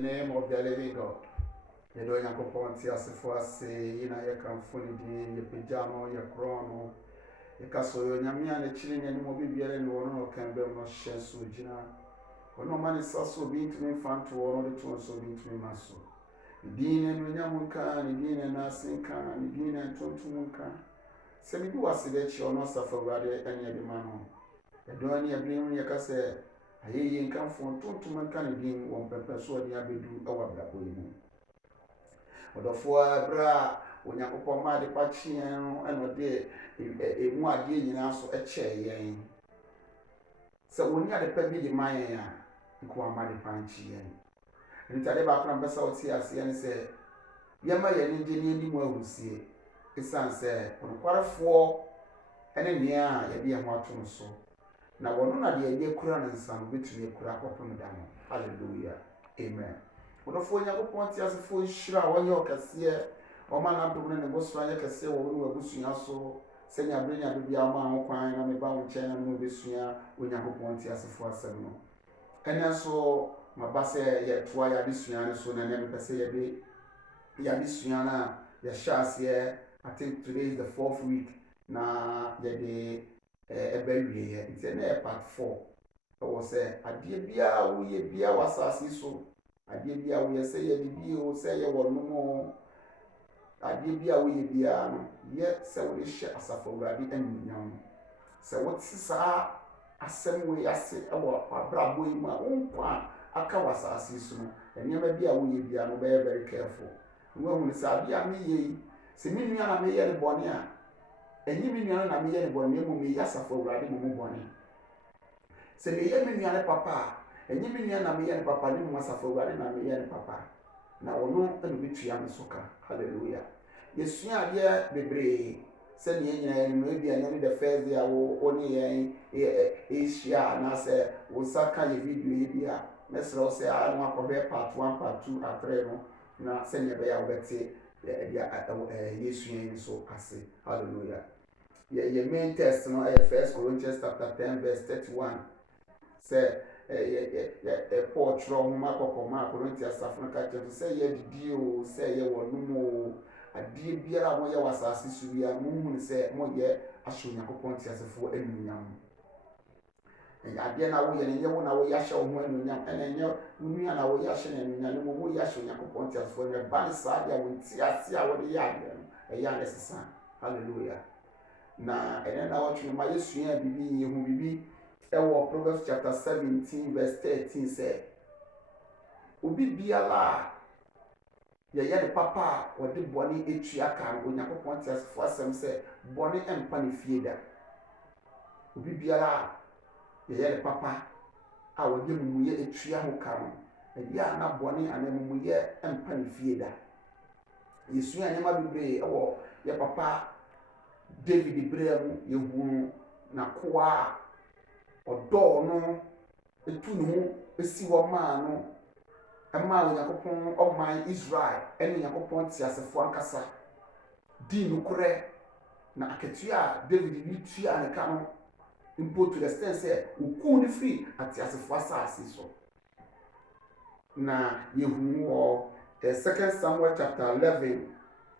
the name of the living God. Yedo Yankopon ti asefo ase yina ye kamfo ni din ye pejamo ye krono ye kaso yo nyame a ne chiri ne mo bibiare ne wono no kan be mo hye so gina ono mani saso bi ntumi fanto wono de to so bi ntumi maso din ne no nyam nka ne din ne na sinka ne din ne tontum nka se bi wase de chi ono safa wade anya de ma no yedo ne abrim ye kase ayeye nkamfo tontum nka ne din won pepe so de abedu awabra boyimu Odofo bra Onyankopon ma de pachien no eno de emu ade nyina so eche yen se woni ade pa bi de mayen a nko ama de panchi yen ntade ba kran besa oti ase yen se yema ye ni de ni mu ahusie esan se onokwarefo ene nia ye de ho ato so na wono na de ye kura na nsan betumi kura kopon da no hallelujah amen Odofo Onyankopon ti asefo hira wonye okase o ma na dum ne boso anya kase wo wo abusua so se nya bre nya bibia ma ho kwan na me ba wo chen na no besua Onyankopon ti asefo asem no ene so mabase ye toa ya bisua ne so na ne pese ye be ya bisua na ya shase I think today is the 4th week na ye de ebewie ye it's na part 4 o se adie bia wo ye bia wasasi so adie bia wo ye se ye bibi o se ye wono mo adie bia wo ye bia no ye se wo hye asafo wurade anyunyam se wo tsisa asem wo yase e wo abrabo yi ma wonkwa aka wasase so no enema bia wo ye bia no be very careful wo hu se bia me ye se mi nua na me ye ne bone a enyi mi nua na me ye ne bone mo me yasafo wurade mo bone se me ye mi nua ne papa enyi mi nua na me ye ne papa ni mo asafo wurade na me ye ne papa na ono enu bitua me soka hallelujah yesua ade bebre se ne nyina no bia nyane the first day wo oni yen ehia na se wo saka ye video ye bia mesro se a no akọhwe part 1 part 2 afre no na se ne be ya wobete yesua yin so ase hallelujah ye main text no 1 Corinthians chapter 10 verse 31 se Paul tro homa kokoma Corinthians safuna ka chefu se ye didi o se ye wonumo adie biara mo ye wasase suria mo hu se mo ye ahyo Yakopon tiasefo anunyam adie na wo ye ne wo na wo ya hye wo anunyam ene nye nua na wo ya hye ne anunyam mo wo ya hye Yakopon tiasefo ne ban sa dia wo tiase a wo de ya ade ya nesesa hallelujah na ene na wo twe ma yesua bibi ye hu bibi ewo Proverbs chapter 17 verse 13 say obi biala ye ne papa o de boni etua kan Onyankopon ti asefo asem say boni empa ne fie da obi biala ye ne papa a o de mumuye etua ho kan ya na boni anamumuye empa ne fie da yesu anyama bibre ewo ye papa David Ibrahim ye hu na koa odo no etu ne ho esi wo ma no ema Onyankopon oman Israel ene Onyankopon ti asefo ankasa di nukure na aketua David ni tua ne ka no impo to the extent say oku ni free ati asefo asase so na yehu wo 2 Samuel chapter 11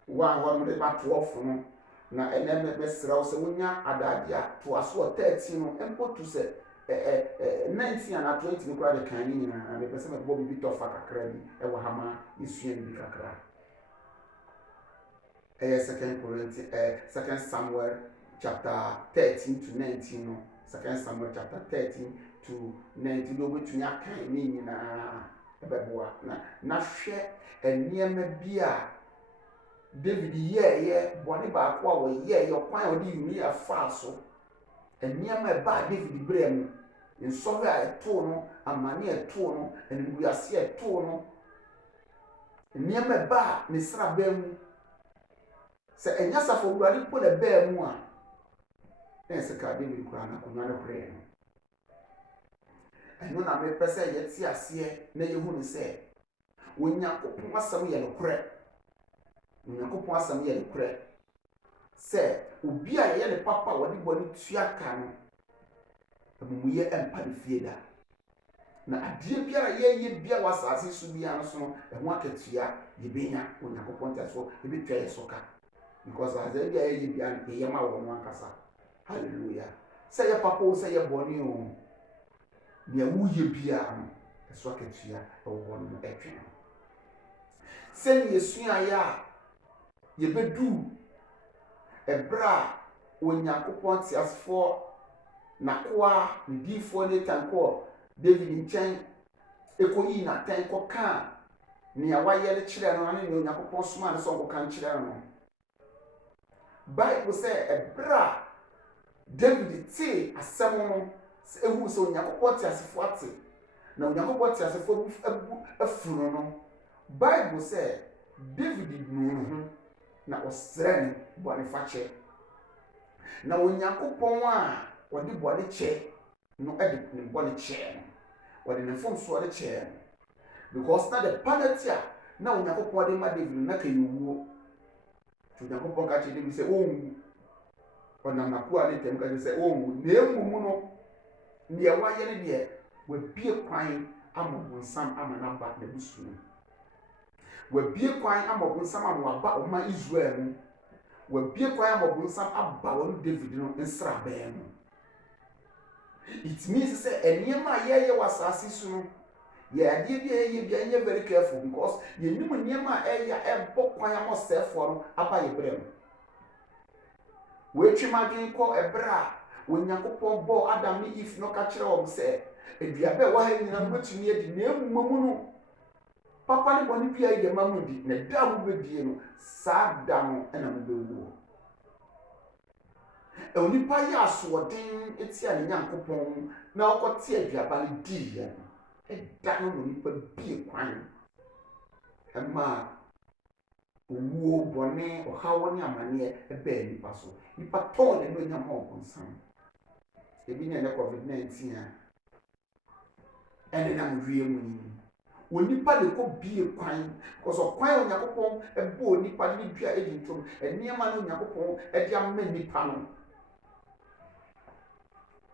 1 12 no na eneme besrawo se wonya adade a to aso 13 no empo to se 19 and 20 ni kura de kan ni na me pese me bo bi tofa kakra bi e wo hama isua bi kakra 2 Samuel chapter 13 to 19 no 2 Samuel chapter 13 to 19 do betunya kan ni na ebeboa na hwe eniema bi a David ye boni ba ko a wo ye kwan odi yumi afa so eniema ba David Ibrahim nsɔhwe a eto no amane eto no eniguase eto no eniema ba ne sra ba mu se enya safo wurade po le ba mu a ense ka David kura na konwa ne hore no eno na me pese ye ti ase na yehu ne se Onyankopon asam ye nokore Onyankopon asam ye nokore se obi a ye ne papa wode boni tua ka no amumuye empa ne fie da na adie biara yɛyɛ bia wasase so bia so no ɛho akatua yɛbɛnya onyankopɔn ntiaso ɛbɛtua yɛ so ka because asase bia yɛyɛ bia yɛyɛ ma wɔ no ankasa hallelujah sɛ yɛ papa o sɛ yɛ bɔne o nea woyɛ bia no ɛso akatua ɛwɔ hɔ no ɛtwe sɛ yɛsuayɛ a yɛbɛdu ɛberɛ a onyankopɔn ntiasefoɔ nakoa ne diifoɔ ne tankɔ David nkyɛn ekoyi na tan kɔka nea wayɛ ne kyerɛ no ane ne onyankopɔn soma ne sɛ ɔkɔka nkyerɛ no Bible sɛ ɛberɛ a David te asɛm no ehu sɛ onyankopɔn te asefo ate na onyankopɔn te asefo afuru no Bible sɛ David nu no ho na ɔsrɛ ne bɔne fakyɛ na onyankopɔn a wɔde bɔne kyɛ no ɛde ne bɔne kyɛ no wɔde ne mfomsoɔ de kyɛ no because na the penalty a na onyankopɔn de ma David na ka yɛwuo onyankopɔn ka kyerɛ David sɛ ɔnwu ɔnam nakoa ne ntam ka kyerɛ sɛ ɔnwu na emu no deɛ wayɛ ne deɛ wabie kwan ama bonsam ama n'aba n'abusuo wabie kwan ama bonsam ama waba ɔma Israel mu wabie kwan ama bonsam aba wɔn David no nsraban mu it means sɛ nneɛma a yɛyɛ wɔ asase so no yɛ adeɛ bi a yɛyɛ bi a yɛnyɛ very careful because yɛnim nneɛma a ɛyɛ ɛbɔ kwan ama ɔsɛefoɔ no aba yɛ berɛ mu wɔatwam adwene kɔ ɛberɛ a onyankopɔn bɔ Adam ne Eve no ka kyerɛ wɔn sɛ aduaba a ɛwɔ ha nyinaa mobɛtumi adi na mmom no papa ne bɔne bi a yɛde ma mu di na da a mobɛdie no saa da no ɛna mobɛwuo onipa yɛ asoɔden etia ne Nyankopɔn na ɔkɔte aduaba no diiɛ no ɛda no onipa bie kwan ɛma owuo bɔne ɔhaw ne amanneɛ ɛbɛɛ nipa so nipa tɔn ne no nyama ɔbonsam ebi ne ɛnɛ COVID-19 a ɛne nam wie mu ni onipa de kɔ bie kwan because ɔkwan onyankopɔn ɛbɔ onipa ne dua edi ntom nneɛma no onyankopɔn ɛde ama nipa no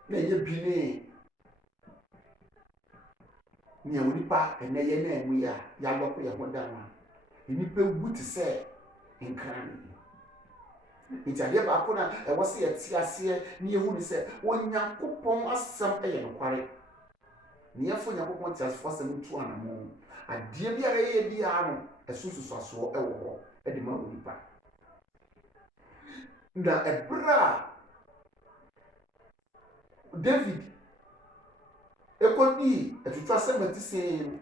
na yɛ bi ne nea onipa ɛnɛ yɛ na emu yɛ a yɛalɔko yɛ ho dan a nipa wu te sɛ nkran nti adeɛ baako na ɛwɔ sɛ yɛte aseɛ ne yɛhu ne sɛ onyankopɔn asɛm ɛyɛ nokware ne yɛfo onyankopɔn te asefoɔ asɛm ntu anamo adeɛ biara yɛyɛ biara no ɛsusuasoɔ ɛwɔ hɔ ɛde ma onipa na ɛberɛ a David ekodi etutu asɛm ati sɛ no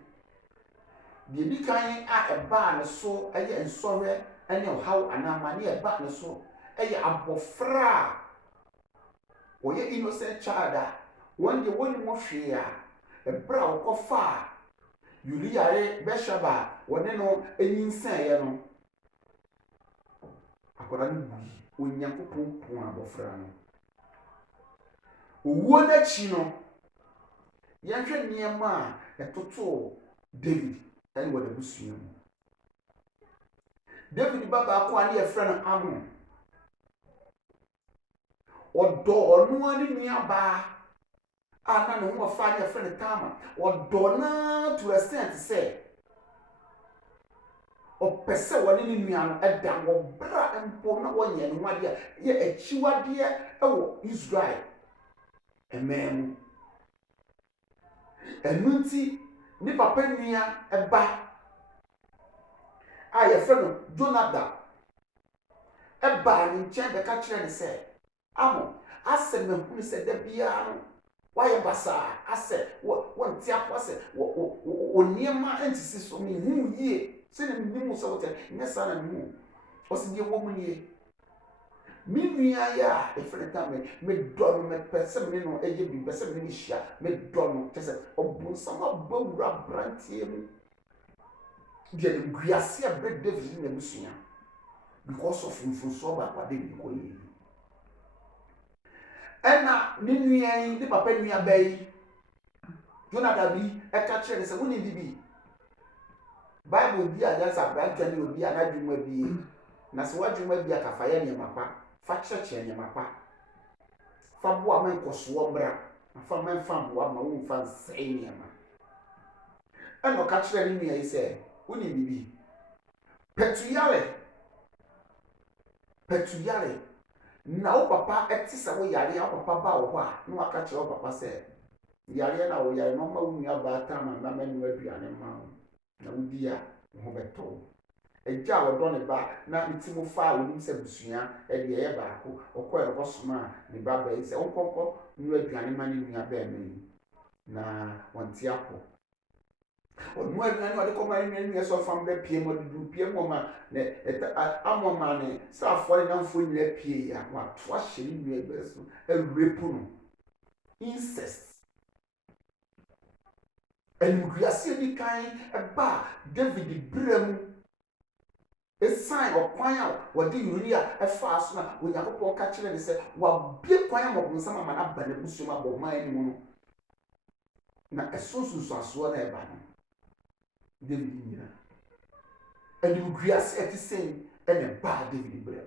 deɛ di kan a ɛbaa ne so ɛyɛ nsɔhwɛ ɛne ɔhaw anama ne ɛbaa ne so ɛyɛ abɔfra a wɔyɛ innocent child a wɔn deɛ wɔn mu hwee a ɛberɛ a wɔkɔfa a Uriah Bɛshaba wɔne no ɛnyinsɛeɛ no akwadaa no wui onyankopɔn kun abɔfra no owuo n'akyi no yɛhwɛ nneɛma a ɛtotoo David ɛne wɔ n'abusua mu David ba baako a ne yɛfrɛ no Amnon ɔdɔ ɔno ne nuabaa a na ne ho ɔfa ne yɛfrɛ no Tamar ɔdɔ na to extent sɛ ɔpɛ sɛ wɔne ne nua no ɛda wɔ berɛ mpo na wɔnyɛ ne ho adeɛ a yɛ akyiwadeɛ ɛwɔ Israel ɛmaa mu ɛno nti ne papa nua ɛba a yɛfrɛ no Jonadab ɛbaa ne nkyɛn bɛka kyerɛ ne sɛ Amnon asɛ mahunu sɛ da biara no wayɛ basaa asɛ wɔnte akɔ asɛ wɔ nneɛma ntisi so mehu yie sɛne menim sɛ wotɛ nyɛ saa na mehu ɔsɛ deɛ wɔ mu nie me nua yɛ a ɛfrɛ ta medɔ no mepɛ sɛ me no ɛyɛ bi pɛ sɛ me no hyia medɔ no kyɛ sɛ ɔbonsam aba wura aberanteɛ mu deɛ ne guase a bɛ David ne n'abusua because of mfonsoɔ baako a David kɔ yie ɛna ne nua yi ne papa nua baa yi Jonadab yi ɛka kyerɛ ne sɛ wonim bibi Bible bi a yɛsɛ aberanteɛ ne obi a n'adwuma bi na sɛ w'adwuma bi a kafa yɛ nneɛma pa fa kyerɛkyerɛ nneɛma pa fa boa ma nkɔsoɔ mmra fa ma mfa mboa ma womfa nsɛe nneɛma ɛna ɔka kyerɛ ne nua yi sɛ woni bibi petuyare na wo papa ɛte sɛ wo yare wo papa ba wo hɔ a na waka kyerɛ wo papa sɛ yare na wo yare na ɔma wo nua baa tam a mama nua aduane ma wo na wodi a wo ho bɛtɔ wo agya a wɔdɔ ne ba na ne ti mu fa a wonim sɛ busua ɛde ɛyɛ baako ɔkɔɛ no kɔsoma a ne ba bɛyi sɛ ɔnkɔnkɔ nua aduane ma ne nua bɛɛma yi na wɔnte akɔ ɔno aduane ɔde kɔma ne nua sɛ ɔfam bɛ pie mu ɔde pie mu ɔma ne amɔma ne saafoɔ ne namfoɔ nyinaa pie a wato ahyɛ ne nua bɛɛ so awurepu no incest animguase di kan ɛba David berɛ mu esan ɔkwan a wɔde Uria ɛfa so na Onyankopɔn ka kyerɛ ne sɛ wabie kwan a mɔbonsam ama na ba na busum abɔ man ne mu no na ɛsososoasoɔ na ɛba no David nyina animguase ɛte sɛn ɛna ba David berɛ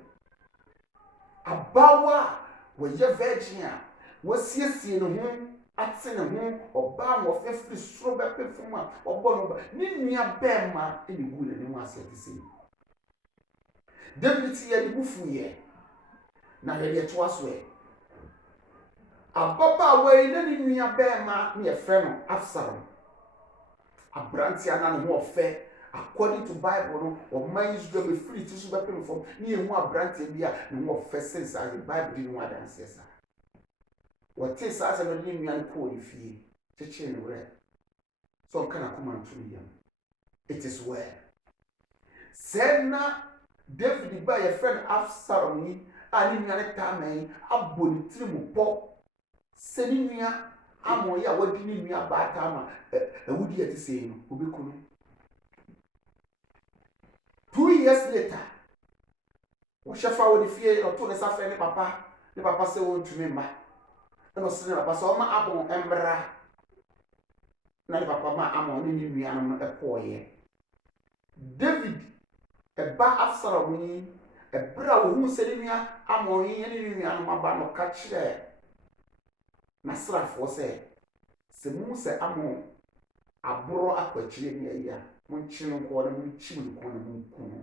abawa a wɔyɛ virgin a wɔsiesie ne ho ate ne ho ɔbaa wɔ fɛfiri soro bɛpɛ fam a ɔbɔ no ba ne nua bɛɛma ɛne gu n'anim ase ɛte sɛn David ti yɛ de bufu yɛ na yɛde ɛtoa so ɛ ababaawa yi na ne nua bɛɛma ne yɛfrɛ no Absalom abrantia na ne ho ɔfɛ according to Bible no ɔman Israel bɛfiri ti so bɛpem fam ne yɛhu abrantia bi a ne ho ɔfɛ sen saa de Bible di ne ho adanseɛ saa wɔte saa sɛ no ne nua no kɔɔ ne fie kyekyere ne werɛ sɛ ɔka na kɔma nto ne yam it is well sɛ na David ba yɛfrɛ no Absalom yi a ne nua ne Tamar yi abɔ ne tiri mu pɔ sɛ ne nua Amnon yi a wadi ne nua baa Tamar awudi ɛte sɛ yi no obɛku no 2 years later wɔhyɛ fa wɔ ne fie ɔto ne sa frɛ ne papa sɛ wɔntumi mma ɛna ɔsɛ ne papa sɛ ɔma Amnon ɛmbra na ne papa ma Amnon ne nua no ɛkɔɔyɛ David ɛba Absalom yi ɛbra a wɔhu sɛ ne nua Amnon yi ne nua no aba no ka kyerɛ n'asrafoɔ sɛ mu sɛ Amnon aboro akwakyire ne ayi a monkyere no nkɔɔ na monkyim no kɔɔ na monku no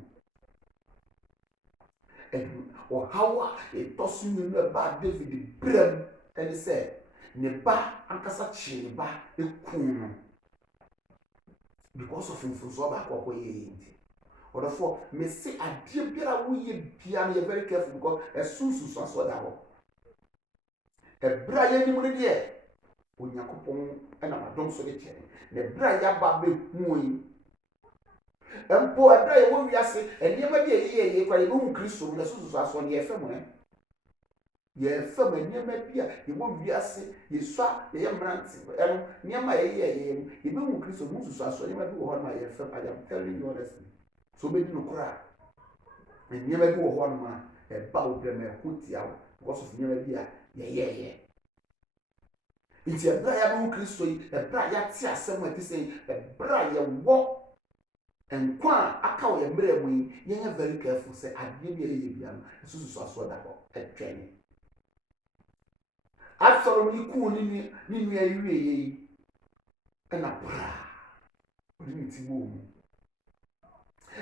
ɔhaw a ɛtɔ so mmienu ɛba David berɛ mu ɛne sɛ ne ba ankasa kyere ne ba ɛku no because of mfonsoɔ baako ɔkɔyɛ yɛ nti ɔdɔfoɔ mesi adeɛ biara woyɛ bia no yɛ very careful because ɛsunsusuasoɔ da hɔ ɛberɛ a yɛnim no deɛ Onyankopɔn ɛnam adom so de kyerɛ na ɛberɛ a yɛaba bɛhu yi mpo ɛberɛ a yɛwɔ wiase nneɛma bi a yɛyɛ kora yɛbɛhu Kristo mu na ɛsunsusuasoɔ no yɛfɛ mu yɛfɛ mu nneɛma bi a yɛwɔ wiase yɛsua yɛyɛ mmerante ɛno nneɛma a yɛyɛ yɛbɛhu Kristo mu nsusuasoɔ nneɛma bi wɔ hɔ no a yɛfɛ I am telling you honestly so bɛdi no kora nneɛma bi wɔ hɔ no a ɛba wo brɛ ma ɛho tia wo because of nneɛma bi a yɛyɛyɛ nti ɛberɛ a yɛabɛhu Kristo yi ɛberɛ a yɛate asɛm a ɛte sɛ ɛberɛ a yɛwɔ nkwa a aka wɔ yɛn mmerɛ mu yi yɛnyɛ very careful sɛ adeɛ bi a yɛyɛ bia no ɛsusuasoɔ da hɔ ɛtwɛne Absalom yi kuu ne nua yi wie yi ɛna braa ɔde ne ti wɔ mu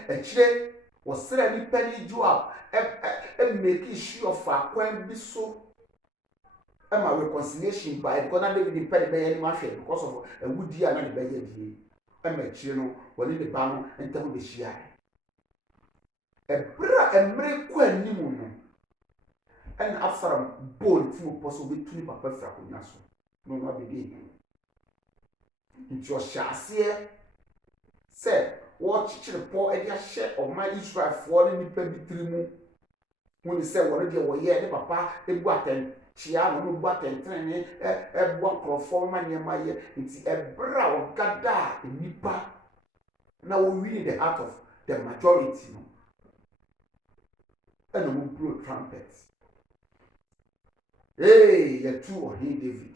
akyire wɔsrɛ nipa ne Joab ɛmmeki sure fa kwan bi so ɛma reconciliation by because na David pɛ de bɛyɛ ne mahwɛ because of awudi a na de bɛyɛ die ɛma akyire no wɔne ne ba no ntam bɛhyia ɛberɛ a ɛmmere kɔ anim no ɛna Absalom bɔɔ ne ti mu pɔ so obɛtu ne papa firi akonnwa so na ɔno abɛdi ehi nti ɔhyɛ aseɛ sɛ wɔkyekyere pɔ ɛde ahyɛ ɔman Israelfoɔ ne nipa bi tiri mu wɔn sɛ wɔn deɛ wɔyɛ ne papa ebu atɛnkyea na wɔn bu atɛntɛnne ɛbu nkorɔfoɔ ma nneɛma yɛ nti ɛberɛ a ɔgada a nipa na wɔwin the heart of the majority no ɛna wɔn blow trumpet yɛtu ɔhene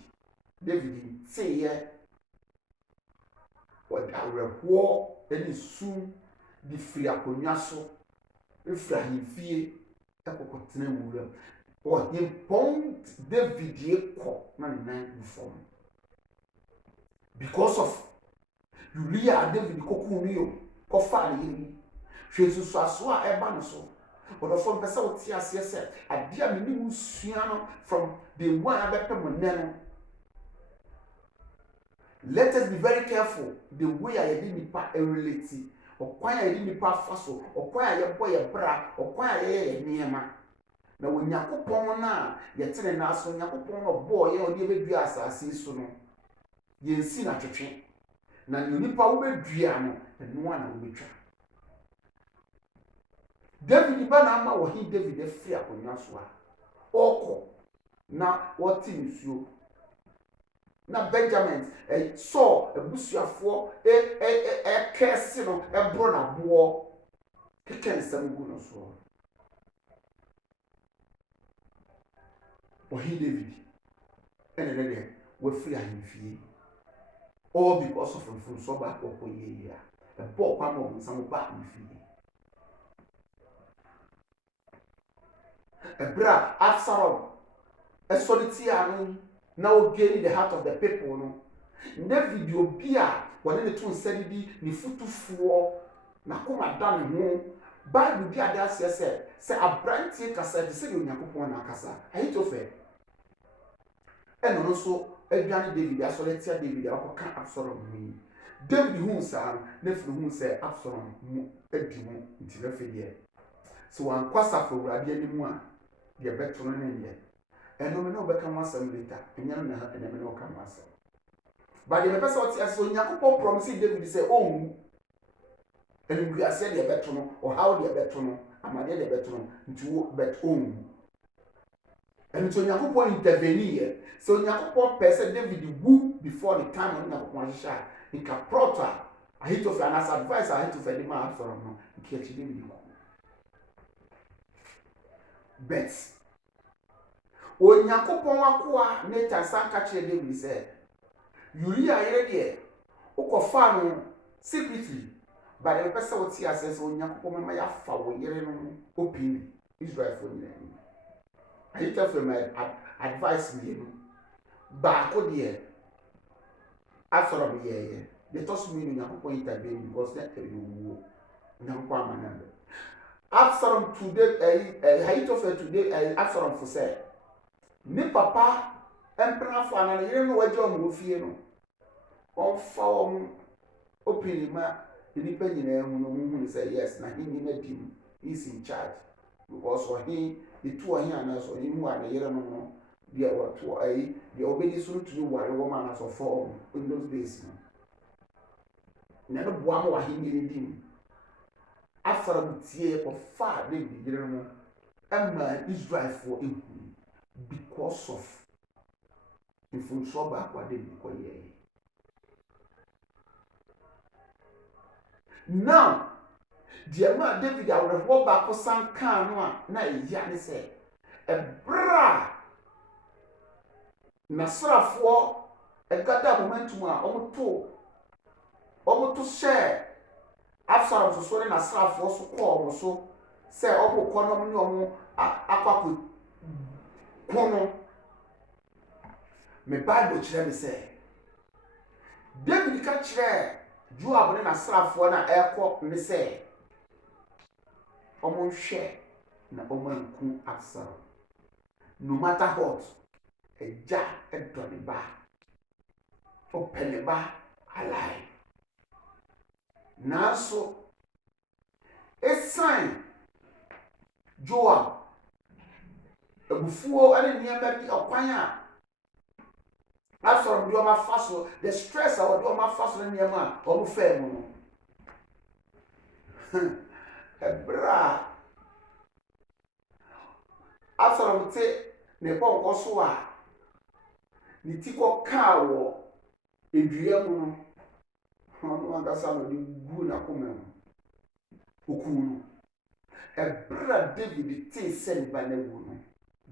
David nteyɛ wɔde awerɛhoɔ ɛne sum de firi akonnwa so efiri ahemfie ɛkɔkɔtena wura mu ɔhempɔn David yɛ kɔ na ne nan gu fam because of Uria David kokunio kofa ne yiri hwe so aso a eba no so odofo mpesa wote ase ese ade a meni musua no from the one abepem ne no. Let us be very careful the way I yedi nipa relate okwan a yedi nipa faso okwan a yebo ye bra okwan a ye niema na Onyankopon na yetere na aso Onyankopon no bo ye odi ebedua asase so no yensi na twetwe na nipa wo bedua no eno ana wo betwa. David ba na ama wo hi David afiri akonya so a oko na woti nsuo na Benjamin so ebusuafo kese no ebro na bo keken sam gu no so wo hi David ene de wo free ahemfie all because of from so back okoye ya e bo kwa mo nsam ba ahemfie. Ebra Absalom esoditi anu na o gain the heart of the people no. David obi a wone ne to nsadi bi ne futufuo na koma da ne ho Bible bi ade ase se abrantie kasa de se Onyankopon na kasa Ahitofel eno no so aduane David asoleti a David akoka Absalom ni David hu sa na furu hu se Absalom mu adi mu ntira fedie so wan kwasa fo wurade animu a de beto no ne ye eno me no beka mo asem later enya no na ene me no ka mo asem but the person what as Onyankopon promise David say oh enu bi ase de beto no or how de beto no amade de beto no nti bet enu to Onyankopon intervene here so Onyankopon person David wu before the time Onyankopon sha nika prota Ahitofel as advice Ahitofel the man from no nke chi David ko bet Onyankopon wakoa nature sanka kire David say Uria yere de ukofa no secretly but the person what here says Onyankopon mema ya fa wo yere no openly Israel for ni Ahitofel my advice me no ba ko de Absalom ye they toss me Onyankopon intervene because that you Onyankopon amana Absalom today Ahitofel today Absalom for say ni papa empena fa na yere no waje o fie no on fa o opini ma nipa nyina hu no hu say yes na hini na dim is in charge because he itu o hia na so ni mu ana yere no no dia wato dia obedi so to ware wo ma na so for in those days na no boa ma wa hini ni dim Absalom tie ko fa de yere no emma Israel for ehu because of if so back what they call ye. Now, the man David I would walk back for some can na ya ni say a bra Nasrafo a gada momentum omo to share Absalom so Nasrafo so call so say omo kono ni omo akwaku kono me Bible kire me say David ka kire Joab ne Nasrafo na ekọ me say omo hwe na omo nku Absalom no matter what eja edoni ba opene ba alive na so sign Joab ebufuo ane niam bi okwan a Absalom do ma faso the stress I do ma faso na niam a omo fa mu no ebra Absalom te ne bonko so a ni ti ko ka wo edua mu no no angasa no di gu na koma okunu ebra David te send ba na wu no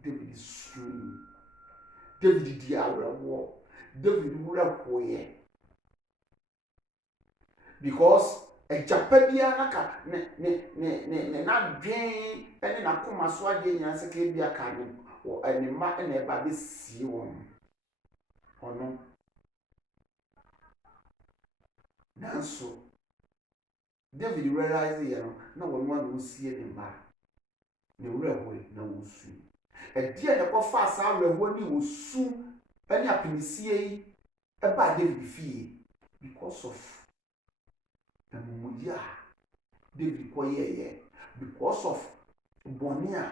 David is true David di awrewo David wura koye because ejapabia naka ne na dwen ene na koma so ade nya se ka bia ka ne o anima ene ba be si won ono nanso David realize na wɔn ano osie ne mma ne wura na wosu ɛdeɛ na kɔfa asa awɛhoɔ ne wosu ɛne apinisie yi ɛba David fie because of amumuyi a David kɔyɛɛyɛ because of bɔne a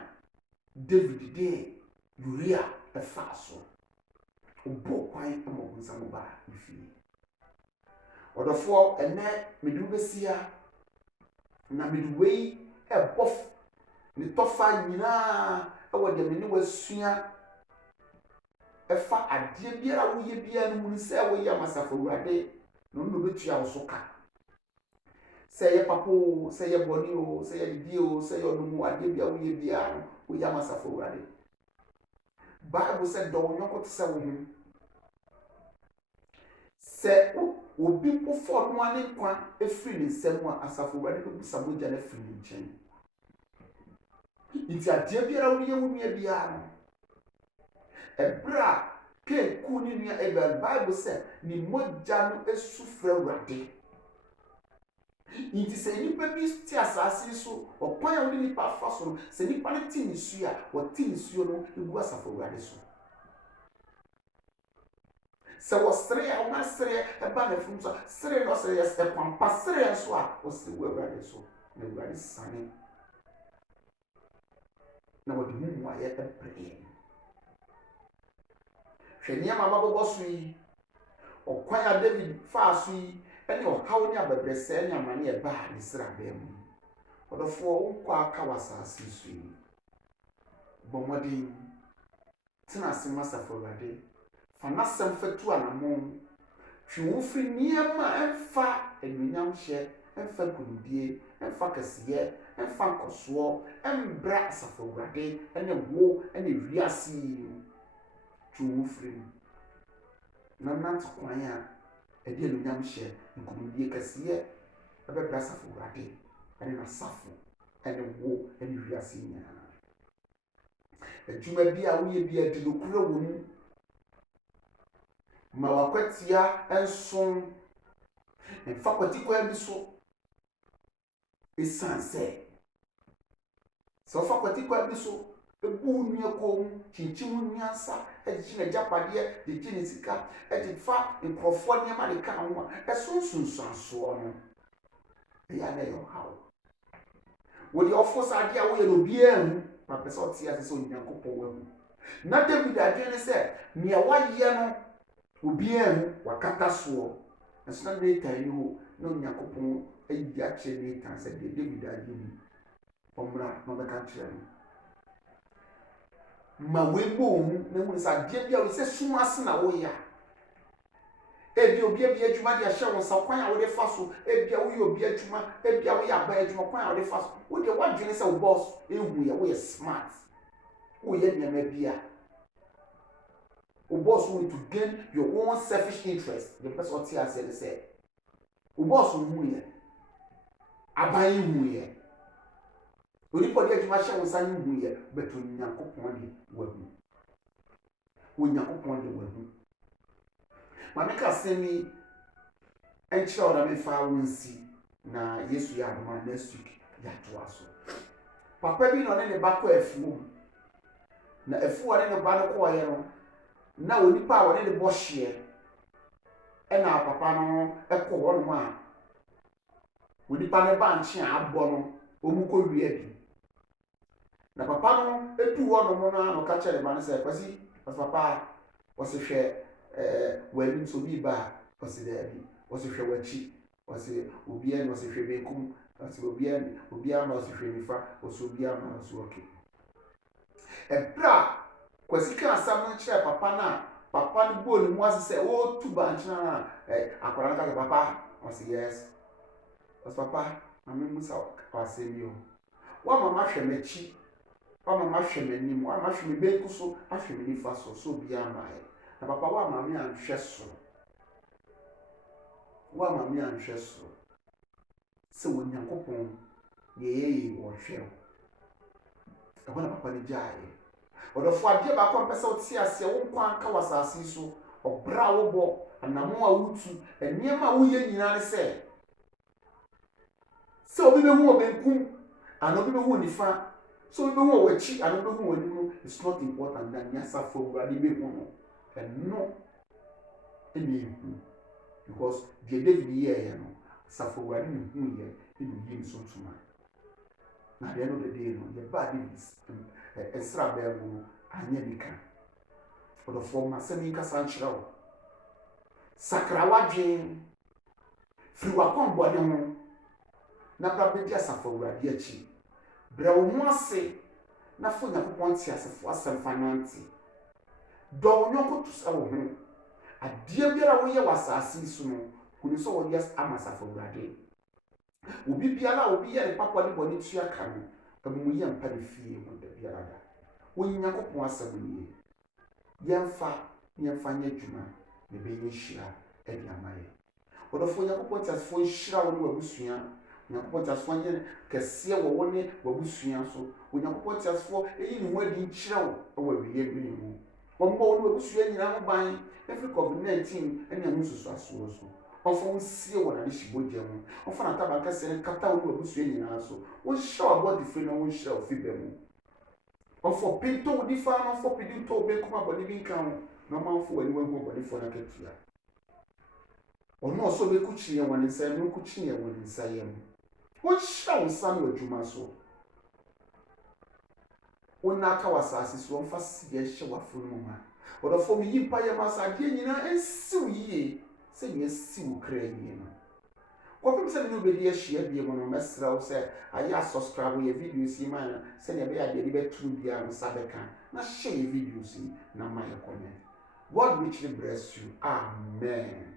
David de Uria ɛfa so ɔbɔ kwan ama ɔnsam ba ne fie ɔdɔfoɔ ɛnɛ medu besia na medu wei ɛbɔ ne tɔfa nyinaa ɛwɔ deɛ mene wasua ɛfa adeɛ biara woyɛ biara no mu sɛ woyɛ amasafo Awurade na ɔno betua wo so ka sɛ yɛ papa o sɛ yɛ bɔne o sɛ yɛ didi o sɛ yɛ ɔno mu adeɛ biara woyɛ biara no woyɛ amasafo Awurade Bible sɛ dɔ wo yɔnko te sɛ wo ho sɛ obi mpofoɔ no ane nkwa efiri ne nsam a asafo Awurade bɛbusa mogya no afiri ne nkyɛn nti adeɛ biara woyɛ wo nua biara no ɛberɛ a Kain ku ne nua Abel Bible sɛ ne mogya no esu frɛ Awurade nti sɛ nipa bi te asase so ɔkwan a wode nipa afa so no sɛ nipa no te ne su a wɔte ne suo no egu asafo Awurade so sɛ wɔsere a wɔn asere ɛba na funu so sere no sɛ yɛ ɛpampa sere nso a wɔsere wɔ Awurade so na Awurade sane na wɔde mu ayɛ ɛbrɛ hwɛ nneɛma ababɔ so yi ɔkwan a David faa so yi ɛne ɔhaw ne abɛbrɛsɛ ne amane ɛbaa ne srabɛn mu ɔdɔfoɔ wokɔ aka wɔ asase so yi bɔ mmɔden tena ase ma asafo Awurade fa n'asɛm fatu anamɔn twe wo firi nneɛma ɛmfa anuonyam hyɛ ɛmfa nkonimdie ɛmfa kɛseɛ ɛmfa nkɔsoɔ ɛmbra asafo Awurade ɛne wo ɛne wiase yi twe wo firi na nante kwan a ɛde anuonyam hyɛ nkonimdie kɛseɛ ɛbɛbra asafo Awurade ɛne n'asafo ɛne wo ɛne wiase nyinaa adwuma bi a woyɛ bi adi nokura wɔ mu ma wakwatia enson mfa kwatikwa bi so esanse so fa kwatikwa bi so ebu nua kom chinchim nyansa eji na japade de gine sika eji fa nkrofo niam de kan ho esonsunsanso no ya na yo hawo wo de ofo sade a wo ye no bia hu pa pese o tia se so nyankopon wa hu na David adwene se nea waye no obiara wakata soɔ ɛsna Nathan no na Onyankopɔn ayi akyerɛ Nathan sɛ David agye ni ɔmmra na ɔbɛka kyerɛ no ma webo hu na hu sɛ adeɛ bi a wɔsɛ sum ase na woyɛ ebi obi adwuma de ahyɛ wo nsa kwan a wode fa so ebi a woyɛ obi adwuma ebi a woyɛ aba adwuma kwan a wode fa so wode wadwene sɛ wo boss ehu yɛ woyɛ smart woyɛ nneɛma bi a boss want to gain your own selfish interest the person what here say boss hu ye aban hu ye onipa de adwuma hye wo san hu ye beto Nyankopon de wahu Nyankopon de wahu ma me ka semi enche na me fa wonsi na Yesu ya adoma next week ya to aso papa bi no ne ba ko afuo na afuo ne ba no ko ye no na onipa a wone de bohye na papa no ekọ wono a onipa ne ba nche abọ no omuko wie bi na papa no etu wono mo na no ka kere ba ne se kwasi papa wose hwe wani so bi ba wose da bi wose hwe wachi wose obi an wose hwe bekum wose obi an ma wose hwe nifa wose obi an ma wose oke ebra kwasi ka asam no kire papa na papa no bo ne mu ase se o tu ba nchina na akwara ka papa o say yes os papa mama musa kwase mi o wa mama hwe mechi wa mama hwe menim wa mama hwe me beku so ahwe me nifa so bi amae na papa wa mama anhwe so wa mama anhwe so se wo Nyankopon ye wo hwe o na papa ni jae odofo ade ba ko mpese o ti ase wo nkwa nka wasase so obra wo bo anamo a wutu enema a woyɛ nyina ne sɛ obi behu obenkum ana obi behu nifa so obi behu wachi ana obi behu wanimu it's not important than nyasafo Awurade behu no ɛno ɛna because the David yɛ no safo Awurade ne hu yɛ ɛna yɛ nso ntoma na the end of the day no yɛ ba David ɛsra bɛɛ mu anyɛ nika ɔdɔfo ma sɛ mi nkasa nkyerɛ wo sakra wadwen firi wakɔmbɔne ho na bra bɛdi asafo Awurade akyi brɛ wo ho ase na fo Nyankopɔn te asefo asɛmfa nante dɔ wo nyɔnko to sɛ wo ho adeɛ biara woyɛ wɔ asase so no kunu sɛ wɔde ama asafo Awurade obi biara obi yɛ ne papa ne bɔne tua ka no amu yɛ mpa ne fie mu da biara da wo Nyankopɔn asɛm nie yɛmfa nyɛ adwuma na bɛyɛ hyira ɛde ama yɛ ɔdɔfo Nyankopɔn te asefo hyira wo ne wabusua Nyankopɔn te asefo nyɛ kɛseɛ wɔ wo ne wabusua so Nyankopɔn te asefo ɛyi ne ho adi nkyerɛ wo wɔ wiye bi ne mu ɔmbɔ wo ne wabusua nyinaa ho ban ɛfiri COVID-19 ɛne ɛho nsusuasoɔ so ɔfa wo sie wɔ n'ade hyibogya mu ɔfa n'ataba kɛseɛ no kata wo ne wabusua nyinaa so wɔnhyɛ w'abɔdefiri na wɔnhyɛ wo fi bɛ mu ɔfɔ pinto wo nifa no ɔfɔ pinto wo benkum abɔde bi nka ho na ɔmanfo w'ani wahu abɔdefoɔ no akatua ɔno ɔsɔ bɛkukyi yɛ wɔ ne nsa no kukyi yɛ wɔ ne nsa yɛ mu wɔnhyɛ wo nsa no adwuma so wonaka wɔ asase so ɔmfa sedeɛ hyɛ w'aforo no mu ha ɔdɔfo mi yi mpa yɛ ma adeɛ nyinaa ɛnsiw yie sɛ nyɛ siw kra yie no kɔpem sɛ ne obɛdi ahyia bie mu no mɛsrɛ wo sɛ ayɛ subscribe yɛ videos yi ma no sɛnea ɛbɛyɛ adeɛ de bɛturu biara nsa bɛka na hyɛ yɛ videos yi na ma yɛ comment God richly bless you amen.